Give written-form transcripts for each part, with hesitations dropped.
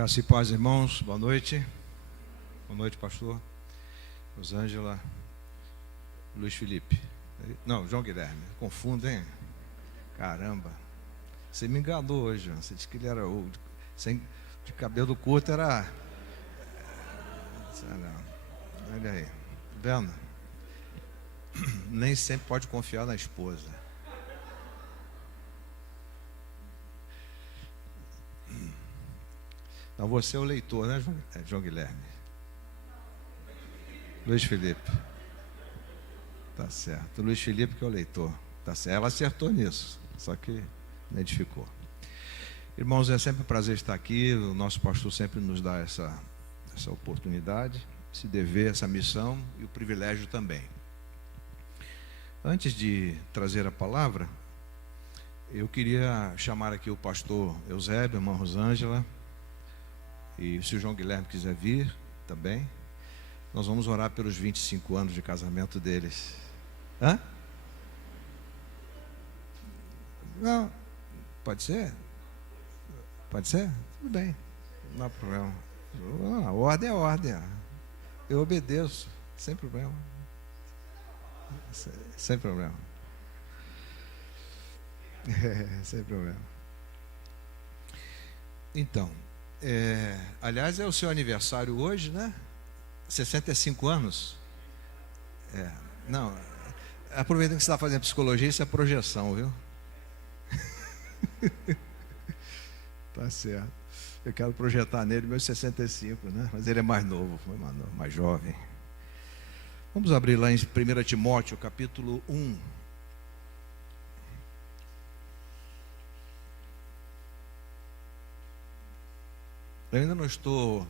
Graça e paz, irmãos. Boa noite. Boa noite, pastor. Rosângela. Luiz Felipe. Não, João Guilherme. Confundo, hein? Caramba. Você me enganou hoje, João. Você disse que ele era de cabelo curto, era... Olha aí. Vendo? Nem sempre pode confiar na esposa. Então você é o leitor, né, João Guilherme? Luiz Felipe. Tá certo. Luiz Felipe que é o leitor. Tá certo. Ela acertou nisso, só que não edificou. Irmãos, é sempre um prazer estar aqui. O nosso pastor sempre nos dá essa oportunidade, esse dever, essa missão e o privilégio também. Antes de trazer a palavra, eu queria chamar aqui o pastor Eusébio, a irmã Rosângela, e se o João Guilherme quiser vir também, nós vamos orar pelos 25 anos de casamento deles. Hã? Não, pode ser? Pode ser? Tudo bem, não há problema. A ordem é ordem. Eu obedeço, sem problema. Sem problema. Sem problema. Então, aliás, é o seu aniversário hoje, né? 65 anos. Não, aproveitando que você está fazendo psicologia, isso é projeção, viu? Tá certo. Eu quero projetar nele meus 65, né? Mas ele é mais novo, mais jovem. Vamos abrir lá em 1 Timóteo, capítulo 1. Eu ainda não estou...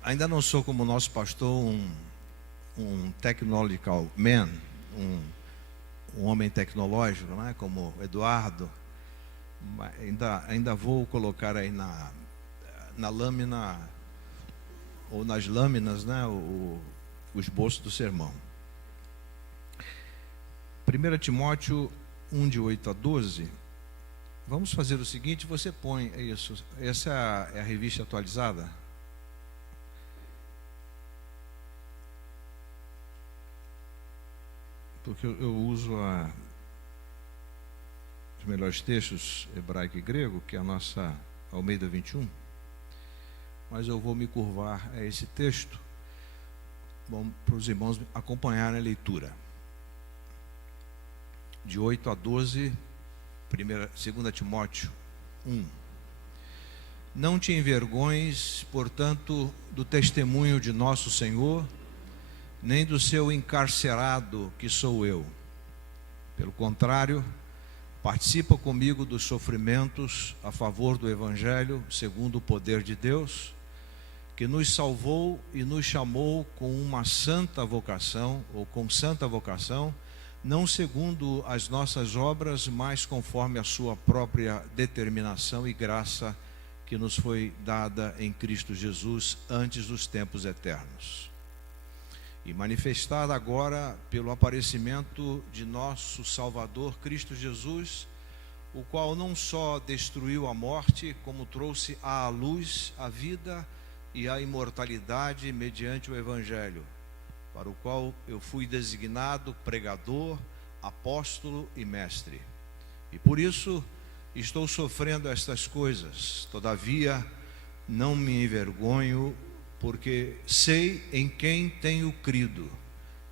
ainda não sou como nosso pastor um technological man, um homem tecnológico, não é? Como Eduardo. Ainda vou colocar aí na lâmina, ou nas lâminas, né, o esboço do sermão. 1 Timóteo 1, de 8 a 12. Vamos fazer o seguinte, você põe isso. Essa é a revista atualizada? Porque eu uso os melhores textos, hebraico e grego, que é a nossa Almeida 21. Mas eu vou me curvar a esse texto, bom, para os irmãos acompanharem a leitura. De 8 a 12, 2 Timóteo 1. Não te envergonhes, portanto, do testemunho de nosso Senhor, nem do seu encarcerado, que sou eu. Pelo contrário, participa comigo dos sofrimentos a favor do Evangelho, segundo o poder de Deus, que nos salvou e nos chamou com uma santa vocação, ou com santa vocação, não segundo as nossas obras, mas conforme a sua própria determinação e graça que nos foi dada em Cristo Jesus antes dos tempos eternos. E manifestada agora pelo aparecimento de nosso Salvador Cristo Jesus, o qual não só destruiu a morte, como trouxe à luz a vida e a imortalidade mediante o Evangelho, para o qual eu fui designado pregador, apóstolo e mestre. E por isso estou sofrendo estas coisas. Todavia não me envergonho, porque sei em quem tenho crido,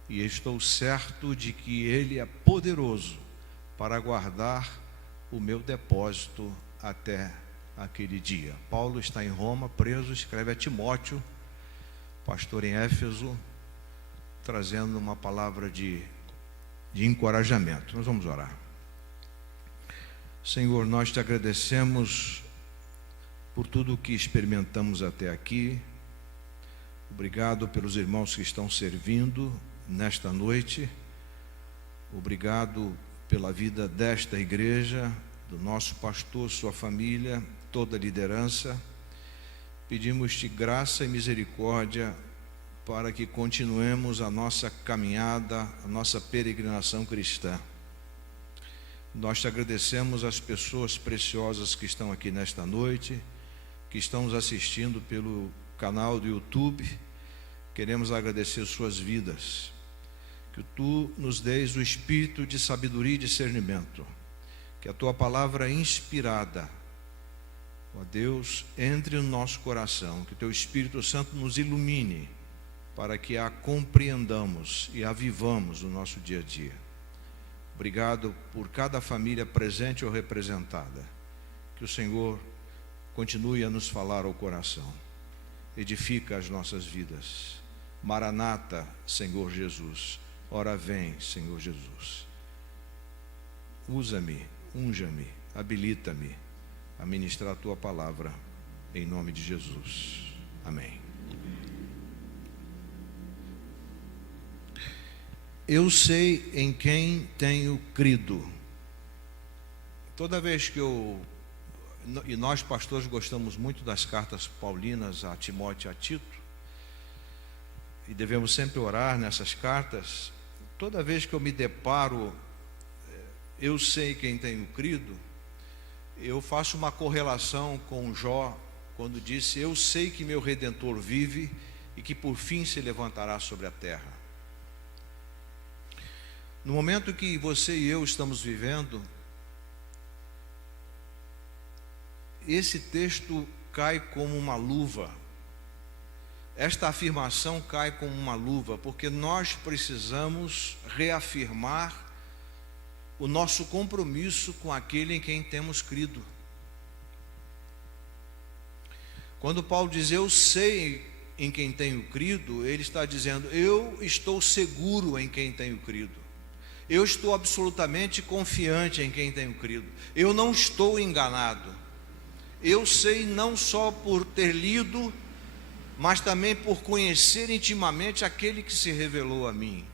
e estou certo de que Ele é poderoso para guardar o meu depósito até aquele dia. Paulo está em Roma, preso, escreve a Timóteo, pastor em Éfeso, trazendo uma palavra de encorajamento. Nós vamos orar. Senhor, nós te agradecemos por tudo o que experimentamos até aqui. Obrigado pelos irmãos que estão servindo nesta noite. Obrigado pela vida desta igreja, do nosso pastor, sua família, toda a liderança. Pedimos-te graça e misericórdia para que continuemos a nossa caminhada, a nossa peregrinação cristã. Nós te agradecemos as pessoas preciosas que estão aqui nesta noite, que estão nos assistindo pelo canal do YouTube. Queremos agradecer suas vidas. Que tu nos dês o espírito de sabedoria e discernimento. Que a tua palavra inspirada, ó Deus, entre no nosso coração. Que o teu Espírito Santo nos ilumine para que a compreendamos e a vivamos no nosso dia a dia. Obrigado por cada família presente ou representada. Que o Senhor continue a nos falar ao coração. Edifica as nossas vidas. Maranata, Senhor Jesus. Ora vem, Senhor Jesus. Usa-me, unja-me, habilita-me a ministrar a tua palavra, em nome de Jesus. Amém. Eu sei em quem tenho crido. Toda vez que e nós pastores gostamos muito das cartas paulinas a Timóteo e a Tito, e devemos sempre orar nessas cartas. Toda vez que eu me deparo, eu sei quem tenho crido, eu faço uma correlação com Jó, quando disse: eu sei que meu Redentor vive e que por fim se levantará sobre a terra. No momento que você e eu estamos vivendo, esse texto cai como uma luva. Esta afirmação cai como uma luva, porque nós precisamos reafirmar o nosso compromisso com aquele em quem temos crido. Quando Paulo diz: eu sei em quem tenho crido, ele está dizendo: eu estou seguro em quem tenho crido. Eu estou absolutamente confiante em quem tenho crido. Eu não estou enganado. Eu sei não só por ter lido, mas também por conhecer intimamente aquele que se revelou a mim.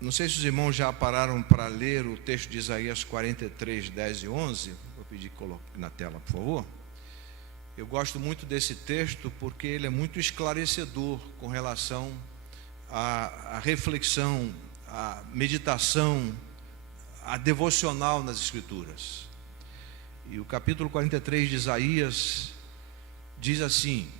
Não sei se os irmãos já pararam para ler o texto de Isaías 43, 10 e 11. Vou pedir que coloque na tela, por favor. Eu gosto muito desse texto porque ele é muito esclarecedor com relação à reflexão, à meditação, à devocional nas Escrituras. E o capítulo 43 de Isaías diz assim: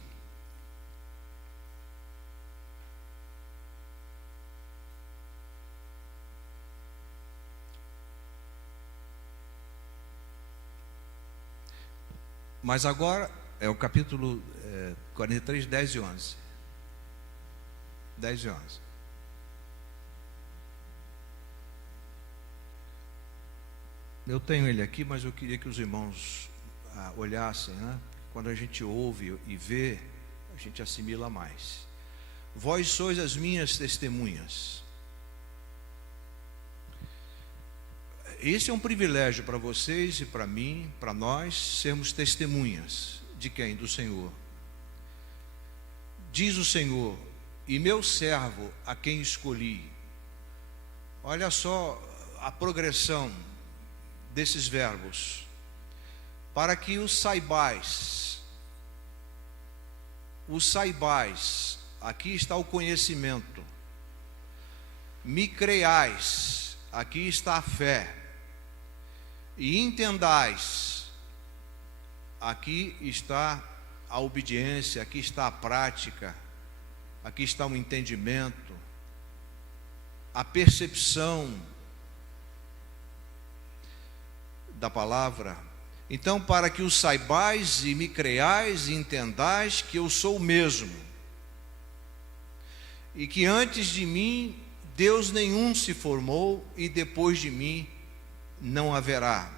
mas agora é o capítulo 43, 10 e 11. 10 e 11. Eu tenho ele aqui, mas eu queria que os irmãos olhassem, né? Quando a gente ouve e vê, a gente assimila mais. Vós sois as minhas testemunhas. Esse é um privilégio para vocês e para mim, para nós, sermos testemunhas. De quem? Do Senhor. Diz o Senhor: e meu servo a quem escolhi. Olha só a progressão desses verbos. Para que os saibais, aqui está o conhecimento. Me creiais, aqui está a fé. E entendais, aqui está a obediência, aqui está a prática, aqui está o entendimento, a percepção da palavra. Então, para que o saibais e me creiais e entendais que eu sou o mesmo, e que antes de mim Deus nenhum se formou, e depois de mim não haverá.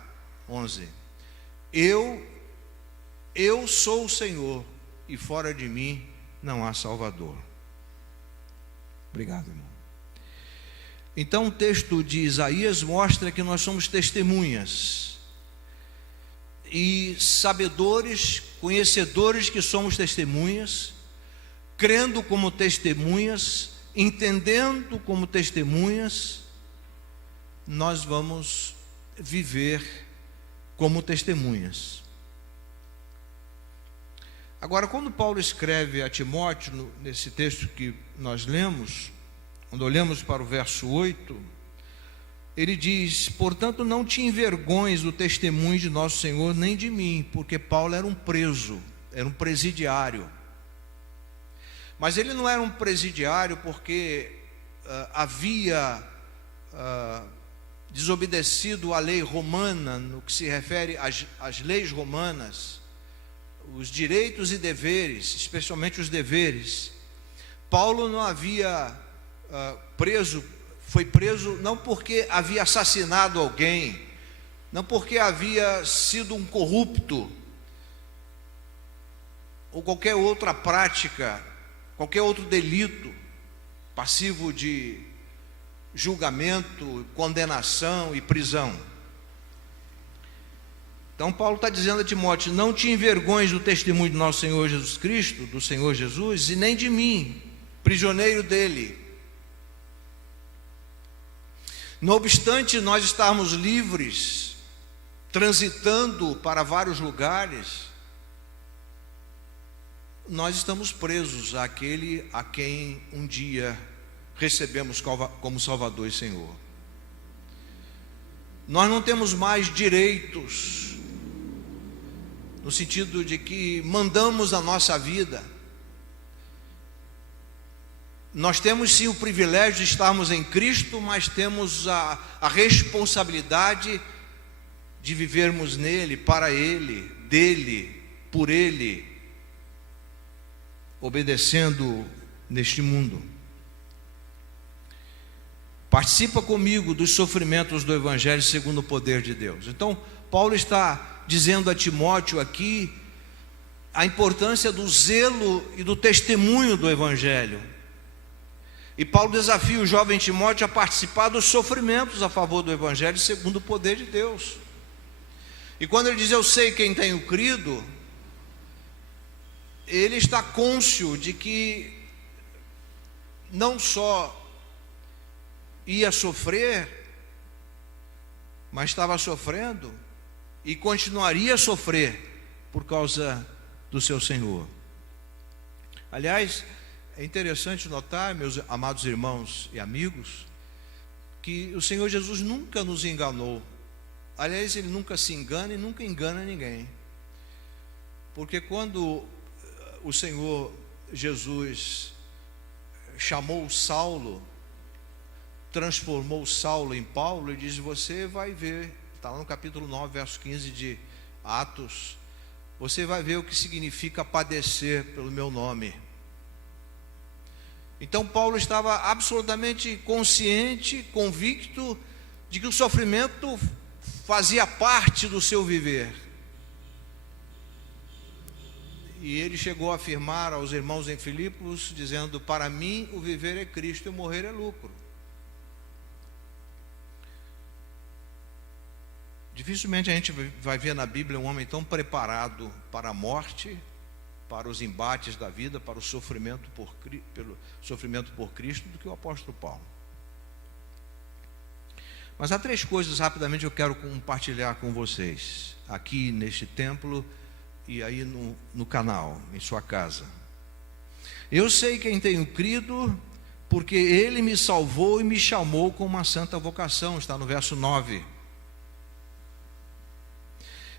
11. Eu sou o Senhor, e fora de mim não há Salvador. Obrigado, irmão. Então o texto de Isaías mostra que nós somos testemunhas, e sabedores, conhecedores que somos testemunhas, crendo como testemunhas, entendendo como testemunhas, nós vamos viver como testemunhas. Agora, quando Paulo escreve a Timóteo, nesse texto que nós lemos, quando olhamos para o verso 8, ele diz: portanto, não te envergonhes do testemunho de nosso Senhor, nem de mim, porque Paulo era um preso, era um presidiário. Mas ele não era um presidiário porque havia desobedecido a lei romana, no que se refere às leis romanas, os direitos e deveres, especialmente os deveres. Paulo não havia foi preso não porque havia assassinado alguém, não porque havia sido um corrupto, ou qualquer outra prática, qualquer outro delito passivo de julgamento, condenação e prisão. Então Paulo está dizendo a Timóteo: não te envergonhes do testemunho do nosso Senhor Jesus Cristo, do Senhor Jesus, e nem de mim, prisioneiro dele. Não obstante nós estarmos livres, transitando para vários lugares, nós estamos presos àquele a quem um dia recebemos como Salvador e Senhor. Nós não temos mais direitos, no sentido de que mandamos a nossa vida. Nós temos sim o privilégio de estarmos em Cristo, mas temos a responsabilidade de vivermos nele, para ele, dele, por ele, obedecendo neste mundo. Participa comigo dos sofrimentos do Evangelho segundo o poder de Deus. Então, Paulo está dizendo a Timóteo aqui a importância do zelo e do testemunho do Evangelho. E Paulo desafia o jovem Timóteo a participar dos sofrimentos a favor do Evangelho segundo o poder de Deus. E quando ele diz: eu sei quem tenho crido, ele está cônscio de que não só ia sofrer, mas estava sofrendo e continuaria a sofrer por causa do seu Senhor. Aliás, é interessante notar, meus amados irmãos e amigos, que o Senhor Jesus nunca nos enganou. Aliás, ele nunca se engana e nunca engana ninguém. Porque quando o Senhor Jesus chamou Saulo, transformou Saulo em Paulo, ele diz: você vai ver, está lá no capítulo 9, verso 15 de Atos, você vai ver o que significa padecer pelo meu nome. Então Paulo estava absolutamente consciente, convicto de que o sofrimento fazia parte do seu viver. E ele chegou a afirmar aos irmãos em Filipos, dizendo: para mim o viver é Cristo e o morrer é lucro. Dificilmente a gente vai ver na Bíblia um homem tão preparado para a morte, para os embates da vida, para o sofrimento pelo sofrimento por Cristo, do que o apóstolo Paulo. Mas há três coisas rapidamente eu quero compartilhar com vocês, aqui neste templo e aí no canal, em sua casa. Eu sei quem tenho crido, porque ele me salvou e me chamou com uma santa vocação, está no verso 9.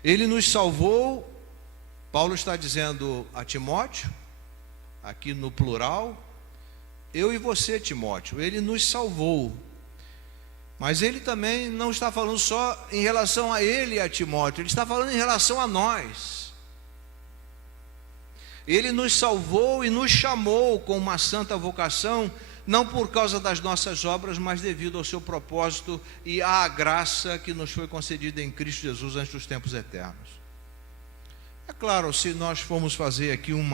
Ele nos salvou. Paulo está dizendo a Timóteo, aqui no plural, eu e você, Timóteo, ele nos salvou. Mas ele também não está falando só em relação a ele e a Timóteo, ele está falando em relação a nós. Ele nos salvou e nos chamou com uma santa vocação, não por causa das nossas obras, mas devido ao seu propósito e à graça que nos foi concedida em Cristo Jesus antes dos tempos eternos. É claro, se nós formos fazer aqui um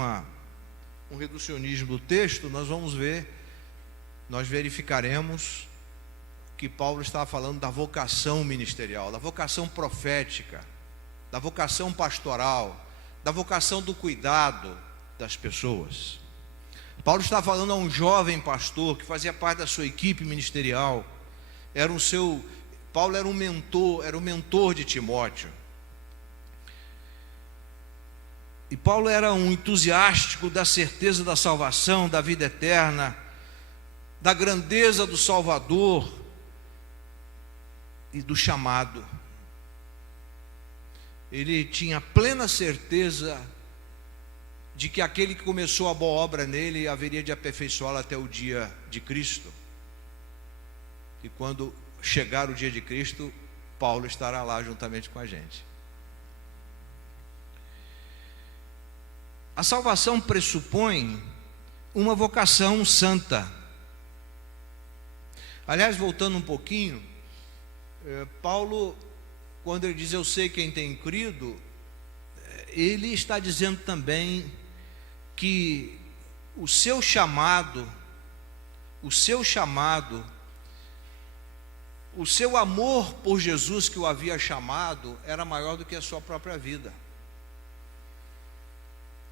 reducionismo do texto, nós verificaremos que Paulo está falando da vocação ministerial, da vocação profética, da vocação pastoral, da vocação do cuidado das pessoas. Paulo está falando a um jovem pastor que fazia parte da sua equipe ministerial, Paulo era o mentor de Timóteo. E Paulo era um entusiástico da certeza da salvação, da vida eterna, da grandeza do Salvador. e do chamado. Ele tinha plena certeza de que aquele que começou a boa obra nele haveria de aperfeiçoá-la até o dia de Cristo. E quando chegar o dia de Cristo, Paulo estará lá juntamente com a gente. A salvação pressupõe uma vocação santa. Aliás, voltando um pouquinho, Paulo, quando ele diz eu sei quem tem crido, ele está dizendo também que o seu chamado, o seu amor por Jesus que o havia chamado era maior do que a sua própria vida.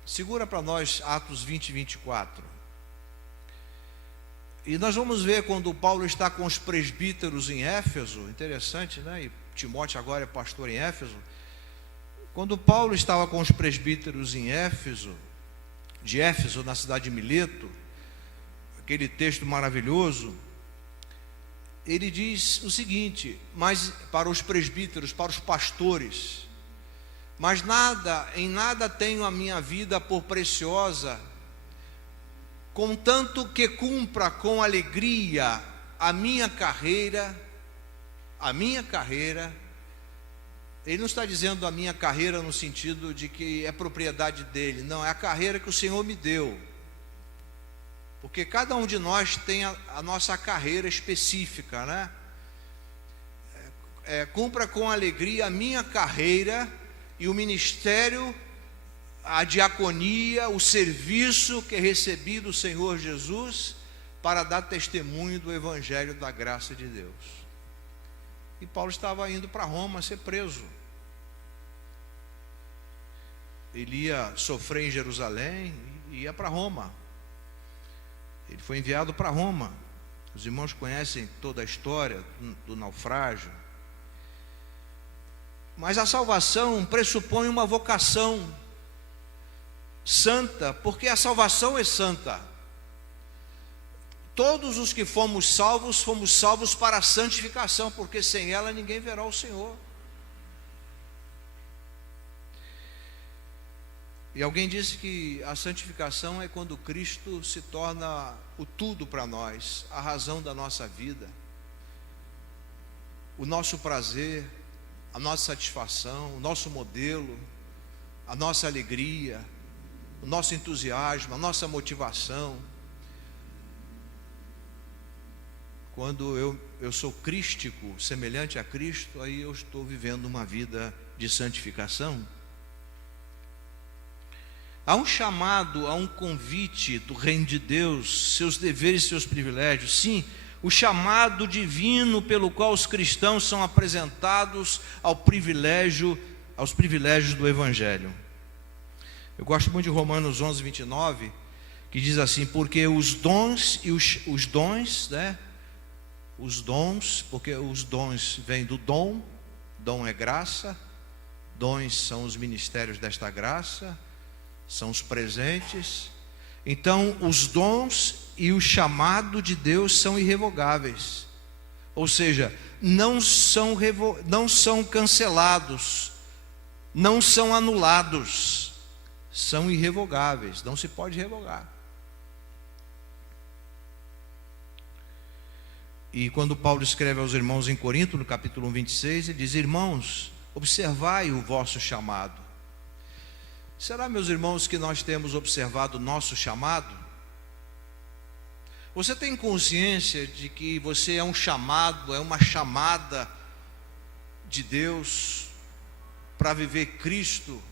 Segura para nós Atos 20 e 24. E nós vamos ver quando Paulo está com os presbíteros em Éfeso, interessante, né? E Timóteo agora é pastor em Éfeso. Quando Paulo estava com os presbíteros em Éfeso, na cidade de Mileto, aquele texto maravilhoso, ele diz o seguinte, mas para os presbíteros, para os pastores: mas em nada tenho a minha vida por preciosa, contanto que cumpra com alegria a minha carreira. Ele não está dizendo a minha carreira no sentido de que é propriedade dele, não, é a carreira que o Senhor me deu, porque cada um de nós tem a nossa carreira específica, né? Cumpra com alegria a minha carreira e o ministério, a diaconia, o serviço que recebi do Senhor Jesus para dar testemunho do Evangelho da graça de Deus. E Paulo estava indo para Roma ser preso. Ele ia sofrer em Jerusalém e ia para Roma. Ele foi enviado para Roma. Os irmãos conhecem toda a história do naufrágio. Mas a salvação pressupõe uma vocação santa, porque a salvação é santa. Todos os que fomos salvos para a santificação, porque sem ela ninguém verá o Senhor. E alguém disse que a santificação é quando Cristo se torna o tudo para nós, a razão da nossa vida, o nosso prazer, a nossa satisfação, o nosso modelo, a nossa alegria, o nosso entusiasmo, a nossa motivação. Quando eu sou crístico, semelhante a Cristo, aí eu estou vivendo uma vida de santificação. Há um chamado, há um convite do reino de Deus, seus deveres e seus privilégios. Sim, o chamado divino pelo qual os cristãos são apresentados aos privilégios do Evangelho. Eu gosto muito de Romanos 11, 29, que diz assim: porque os dons e os dons, né? Os dons, porque os dons vêm do dom é graça, dons são os ministérios desta graça, são os presentes. Então, os dons e o chamado de Deus são irrevogáveis, ou seja, não são cancelados, não são anulados, são irrevogáveis, não se pode revogar. E quando Paulo escreve aos irmãos em Corinto, no capítulo 1, 26, ele diz: irmãos, observai o vosso chamado. Será, meus irmãos, que nós temos observado o nosso chamado? Você tem consciência de que você é um chamado, é uma chamada de Deus para viver Cristo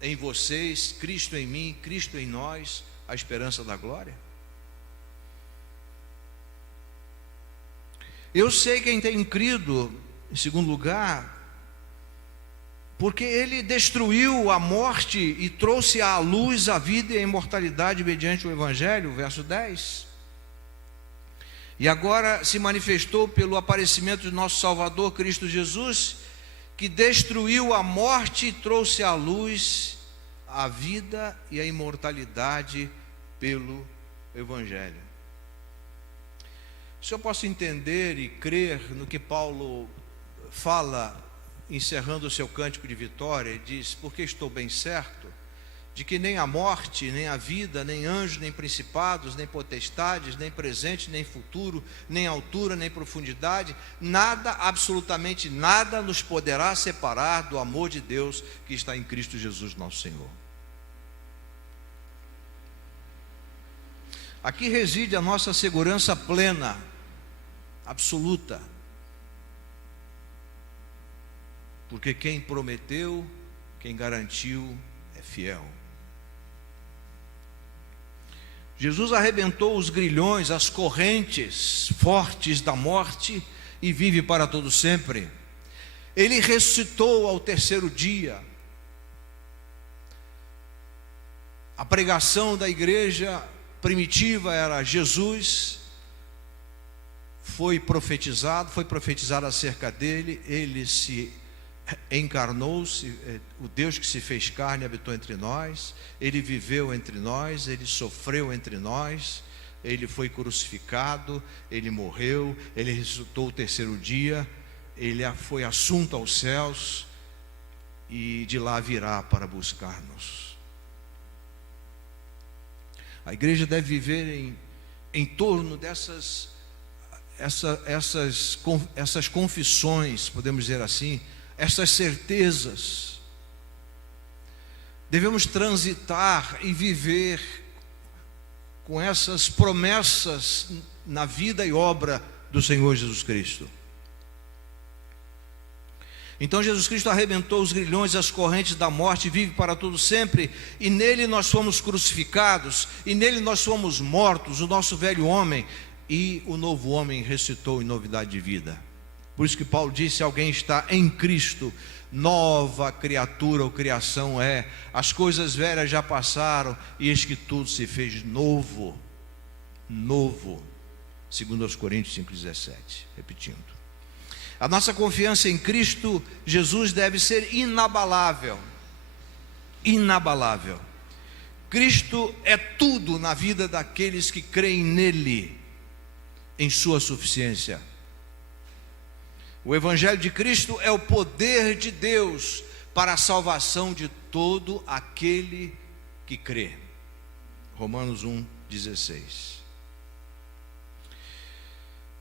em vocês, Cristo em mim, Cristo em nós, a esperança da glória? Eu sei quem tem crido, em segundo lugar, porque ele destruiu a morte e trouxe à luz a vida e a imortalidade mediante o Evangelho, verso 10. E agora se manifestou pelo aparecimento de nosso Salvador Cristo Jesus, que destruiu a morte e trouxe à luz a vida e a imortalidade pelo Evangelho. Se eu posso entender e crer no que Paulo fala, encerrando o seu cântico de vitória, e diz: porque estou bem certo de que nem a morte, nem a vida, nem anjos, nem principados, nem potestades, nem presente, nem futuro, nem altura, nem profundidade, nada, absolutamente nada, nos poderá separar do amor de Deus que está em Cristo Jesus nosso Senhor. Aqui reside a nossa segurança plena, absoluta, porque quem prometeu, quem garantiu, é fiel. Jesus arrebentou os grilhões, as correntes fortes da morte e vive para todo sempre. Ele ressuscitou ao terceiro dia. A pregação da igreja primitiva era: Jesus foi profetizado acerca dele, ele se encarnou-se, o Deus que se fez carne habitou entre nós, ele viveu entre nós, ele sofreu entre nós, ele foi crucificado, ele morreu, ele ressuscitou o terceiro dia, ele foi assunto aos céus e de lá virá para buscar-nos. A igreja deve viver em torno dessas confissões, podemos dizer assim, essas certezas. Devemos transitar e viver com essas promessas na vida e obra do Senhor Jesus Cristo. Então Jesus Cristo arrebentou os grilhões e as correntes da morte, vive para todo sempre, e nele nós fomos crucificados, e nele nós fomos mortos, o nosso velho homem, e o novo homem ressuscitou em novidade de vida. Por isso que Paulo disse: alguém está em Cristo, nova criatura ou criação é, as coisas velhas já passaram, e eis que tudo se fez novo, segundo aos Coríntios 5,17, repetindo. A nossa confiança em Cristo Jesus deve ser inabalável, inabalável. Cristo é tudo na vida daqueles que creem nele, em sua suficiência. O Evangelho de Cristo é o poder de Deus para a salvação de todo aquele que crê. Romanos 1,16.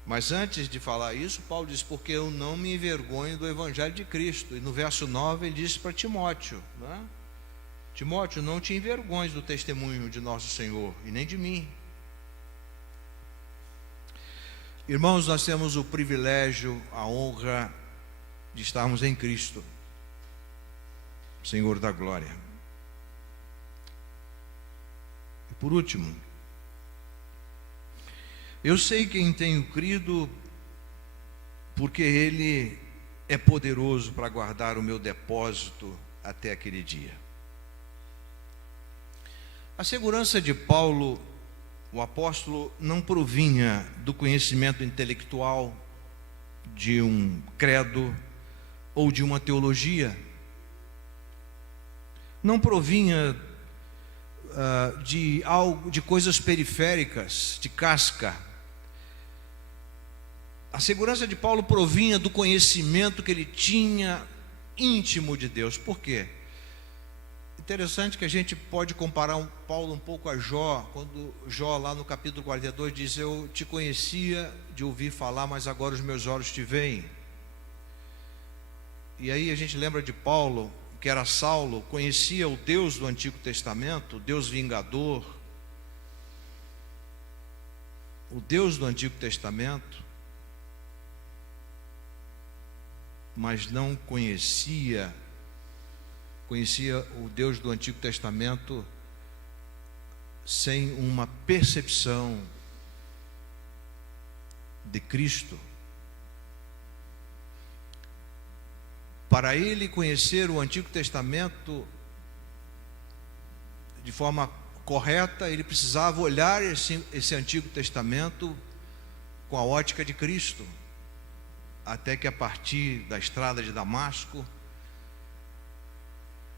Mas antes de falar isso, Paulo diz: porque eu não me envergonho do Evangelho de Cristo. E no verso 9 ele diz para Timóteo, né? Timóteo, não te envergonhes do testemunho de nosso Senhor, e nem de mim. Irmãos, nós temos o privilégio, a honra de estarmos em Cristo, Senhor da glória. E por último, eu sei quem tenho crido, porque Ele é poderoso para guardar o meu depósito até aquele dia. A segurança de Paulo, o apóstolo, não provinha do conhecimento intelectual, de um credo ou de uma teologia. Não provinha de coisas periféricas, de casca. A segurança de Paulo provinha do conhecimento que ele tinha íntimo de Deus. Por quê? Interessante que a gente pode comparar Paulo um pouco a Jó, quando Jó lá no capítulo 42 diz: eu te conhecia de ouvir falar, mas agora os meus olhos te veem. E aí a gente lembra de Paulo, que era Saulo, conhecia o Deus do Antigo Testamento, o Deus vingador, o Deus do Antigo Testamento, mas não conhecia o Deus do Antigo Testamento sem uma percepção de Cristo. Para ele conhecer o Antigo Testamento de forma correta, ele precisava olhar esse Antigo Testamento com a ótica de Cristo, até que a partir da estrada de Damasco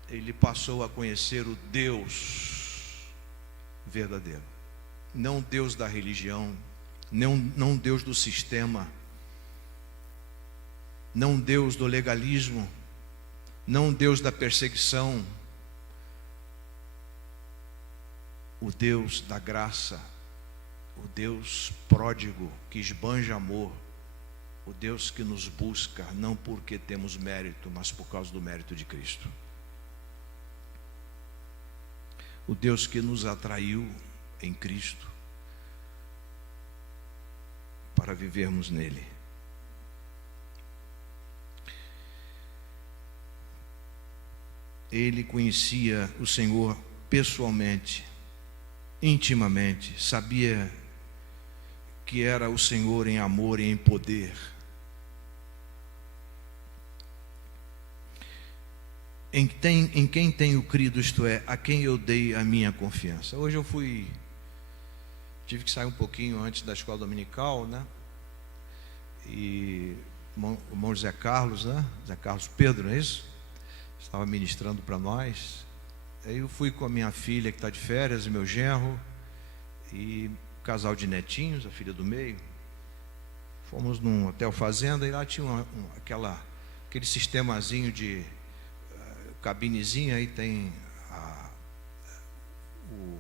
ele passou a conhecer o Deus verdadeiro, não o Deus da religião, não um Deus do sistema, não um Deus do legalismo, não um Deus da perseguição, o Deus da graça, o Deus pródigo que esbanja amor, o Deus que nos busca não porque temos mérito, mas por causa do mérito de Cristo. O Deus que nos atraiu em Cristo para vivermos nele. Ele conhecia o Senhor pessoalmente, intimamente, sabia que era o Senhor em amor e em poder. Em quem tenho crido, isto é, a quem eu dei a minha confiança. Hoje eu tive que sair um pouquinho antes da escola dominical, né? E o irmão Zé Carlos, né? Zé Carlos Pedro, não é isso? Estava ministrando para nós. Aí eu fui com a minha filha que está de férias, e meu genro, e um casal de netinhos, a filha do meio. Fomos num hotel fazenda e lá tinha aquele sistemazinho de cabinezinha, aí tem o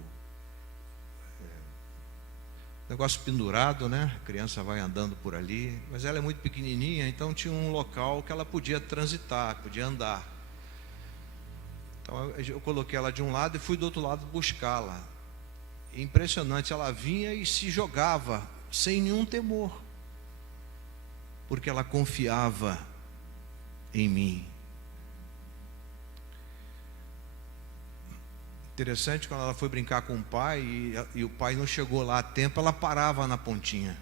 negócio pendurado, né? A criança vai andando por ali, mas ela é muito pequenininha, então tinha um local que ela podia transitar, podia andar. Então eu coloquei ela de um lado e fui do outro lado buscá-la. Impressionante, ela vinha e se jogava sem nenhum temor, porque ela confiava em mim. Interessante, quando ela foi brincar com o pai e o pai não chegou lá a tempo, ela parava na pontinha.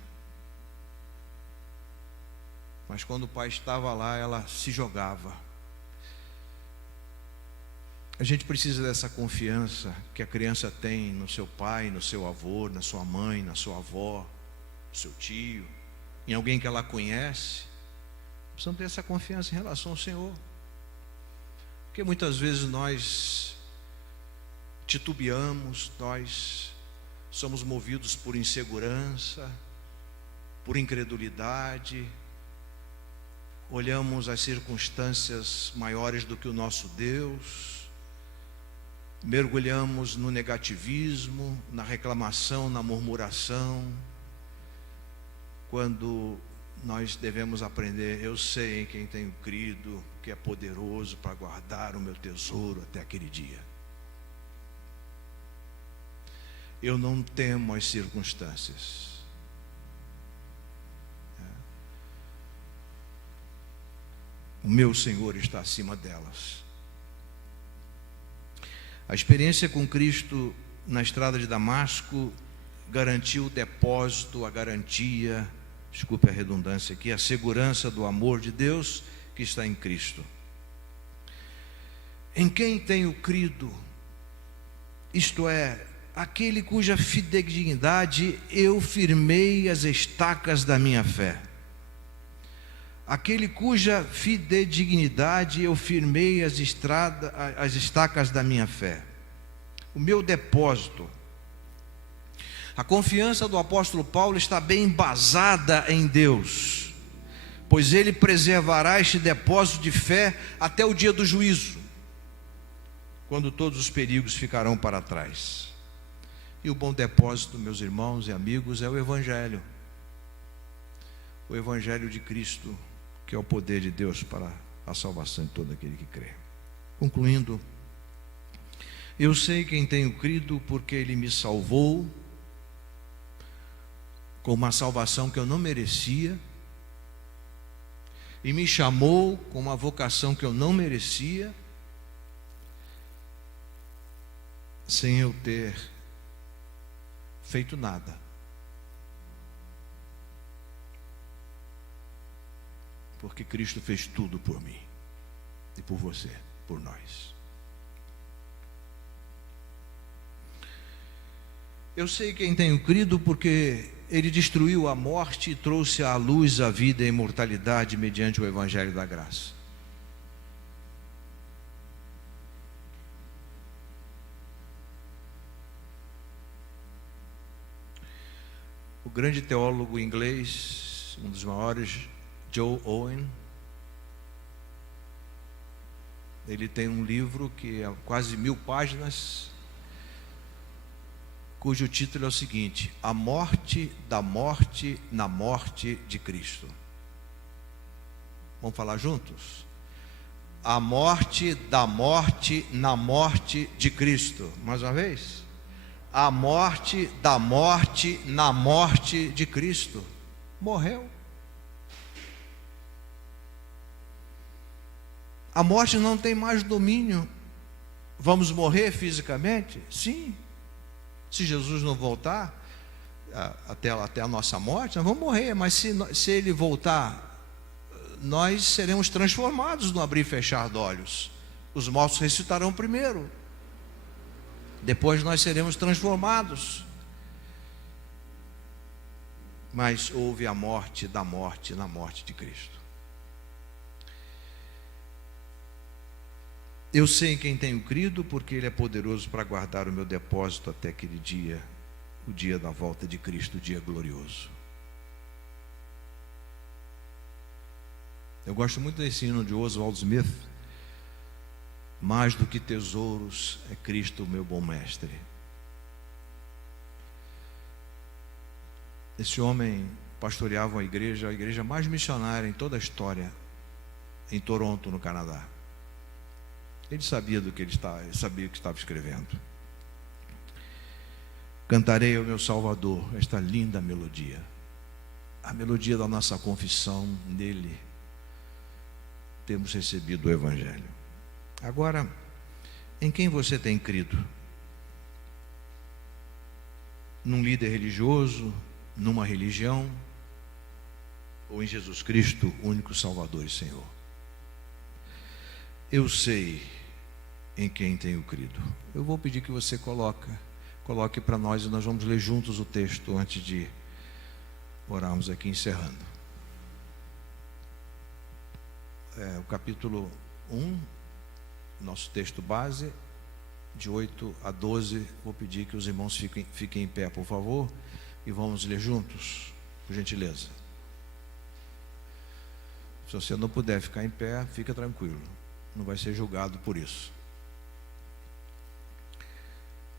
Mas quando o pai estava lá, ela se jogava. A gente precisa dessa confiança que a criança tem no seu pai, no seu avô, na sua mãe, na sua avó, no seu tio, em alguém que ela conhece. Precisamos ter essa confiança em relação ao Senhor. Porque muitas vezes nós titubeamos, nós somos movidos por insegurança, por incredulidade, olhamos as circunstâncias maiores do que o nosso Deus, mergulhamos no negativismo, na reclamação, na murmuração, quando nós devemos aprender: eu sei em quem tenho crido, que é poderoso para guardar o meu tesouro até aquele dia. Eu não temo as circunstâncias. O meu Senhor está acima delas. A experiência com Cristo na estrada de Damasco garantiu o depósito, a garantia, desculpe a redundância aqui, a segurança do amor de Deus que está em Cristo. Em quem tenho crido, isto é, aquele cuja fidedignidade eu firmei as estacas da minha fé. Aquele cuja fidedignidade eu firmei as estacas da minha fé. O meu depósito. A confiança do apóstolo Paulo está bem embasada em Deus, pois ele preservará este depósito de fé até o dia do juízo, quando todos os perigos ficarão para trás. E o bom depósito, meus irmãos e amigos, é o Evangelho. O Evangelho de Cristo, que é o poder de Deus para a salvação de todo aquele que crê. Concluindo, eu sei quem tenho crido, porque Ele me salvou com uma salvação que eu não merecia, e me chamou com uma vocação que eu não merecia, sem eu ter feito nada. Porque Cristo fez tudo por mim e por você, por nós. Eu sei quem tenho crido, porque Ele destruiu a morte e trouxe à luz a vida e a imortalidade mediante o Evangelho da graça. O grande teólogo inglês, um dos maiores, Joe Owen, ele tem um livro que é quase 1000 páginas, cujo título é o seguinte: A morte da morte na morte de Cristo. Vamos falar juntos? A morte da morte na morte de Cristo. Mais uma vez. A morte da morte na morte de Cristo. Morreu. A morte não tem mais domínio. Vamos morrer fisicamente? Sim. Se Jesus não voltar até a nossa morte, nós vamos morrer. Mas se ele voltar, nós seremos transformados no abrir e fechar de olhos. Os mortos ressuscitarão primeiro. Depois nós seremos transformados. Mas houve a morte da morte na morte de Cristo. Eu sei em quem tenho crido, porque Ele é poderoso para guardar o meu depósito até aquele dia, o dia da volta de Cristo, o dia glorioso. Eu gosto muito desse hino de Oswald Smith. Mais do que tesouros é Cristo o meu bom mestre. Esse homem pastoreava a igreja mais missionária em toda a história, em Toronto, no Canadá. Ele sabia do que ele sabia o que estava escrevendo. Cantarei ao meu Salvador esta linda melodia, a melodia da nossa confissão nele. Temos recebido o Evangelho. Agora, em quem você tem crido? Num líder religioso, numa religião, ou em Jesus Cristo, único Salvador e Senhor? Eu sei em quem tenho crido. Eu vou pedir que você coloque para nós, e nós vamos ler juntos o texto antes de orarmos aqui, encerrando. O capítulo 1, nosso texto base, de 8 a 12. Vou pedir que os irmãos fiquem em pé, por favor, e vamos ler juntos, por gentileza. Se você não puder ficar em pé, fica tranquilo, não vai ser julgado por isso.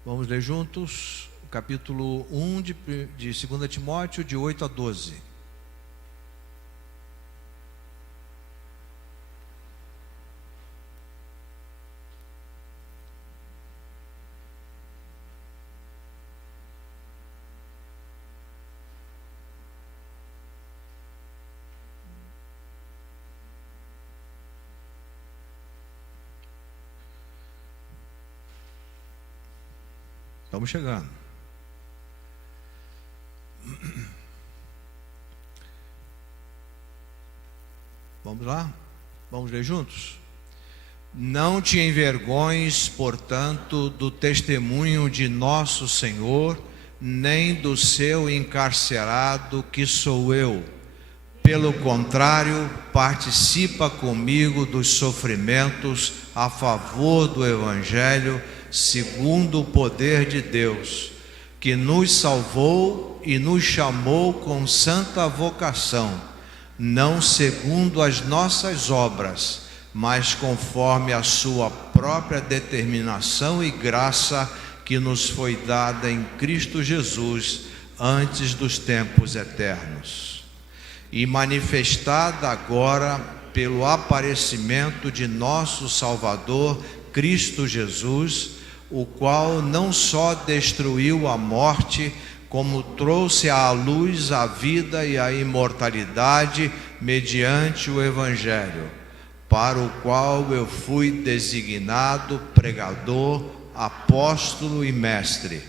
Vamos ler juntos o capítulo 1 de 2 Timóteo, de 8 a 12. Estamos chegando. Vamos lá? Vamos ler juntos? Não te envergonhes, portanto, do testemunho de nosso Senhor, nem do seu encarcerado, que sou eu. Pelo contrário, participa comigo dos sofrimentos a favor do Evangelho, segundo o poder de Deus, que nos salvou e nos chamou com santa vocação, não segundo as nossas obras, mas conforme a sua própria determinação e graça que nos foi dada em Cristo Jesus antes dos tempos eternos, e manifestada agora pelo aparecimento de nosso Salvador Cristo Jesus, o qual não só destruiu a morte, como trouxe à luz a vida e a imortalidade mediante o Evangelho, para o qual eu fui designado pregador, apóstolo e mestre,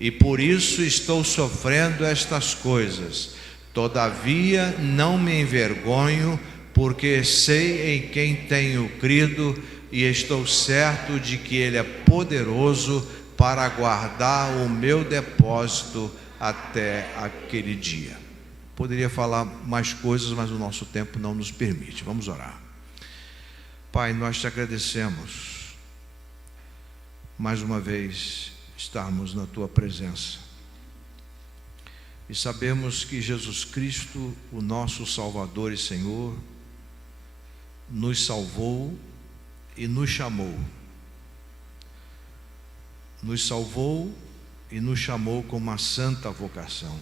e por isso estou sofrendo estas coisas. Todavia não me envergonho, porque sei em quem tenho crido, e estou certo de que Ele é poderoso para guardar o meu depósito até aquele dia. Poderia falar mais coisas, mas o nosso tempo não nos permite. Vamos orar. Pai, nós te agradecemos mais uma vez estarmos na tua presença. e sabemos que Jesus Cristo, o nosso Salvador e Senhor, nos salvou e nos chamou. Nos salvou e nos chamou com uma santa vocação.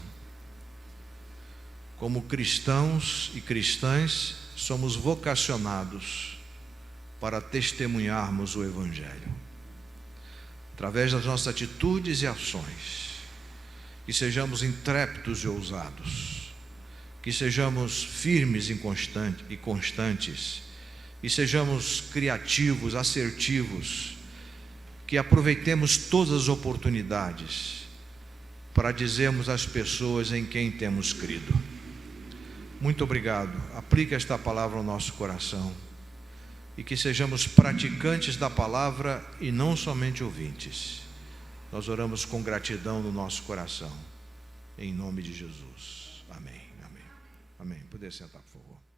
Como cristãos e cristãs, somos vocacionados para testemunharmos o Evangelho, através das nossas atitudes e ações, que sejamos intrépidos e ousados, que sejamos firmes e constantes, que sejamos criativos, assertivos, que aproveitemos todas as oportunidades para dizermos às pessoas em quem temos crido. Muito obrigado. Aplique esta palavra ao nosso coração e que sejamos praticantes da palavra e não somente ouvintes. Nós oramos com gratidão no nosso coração, em nome de Jesus. Amém, amém, amém. Poder sentar, por favor.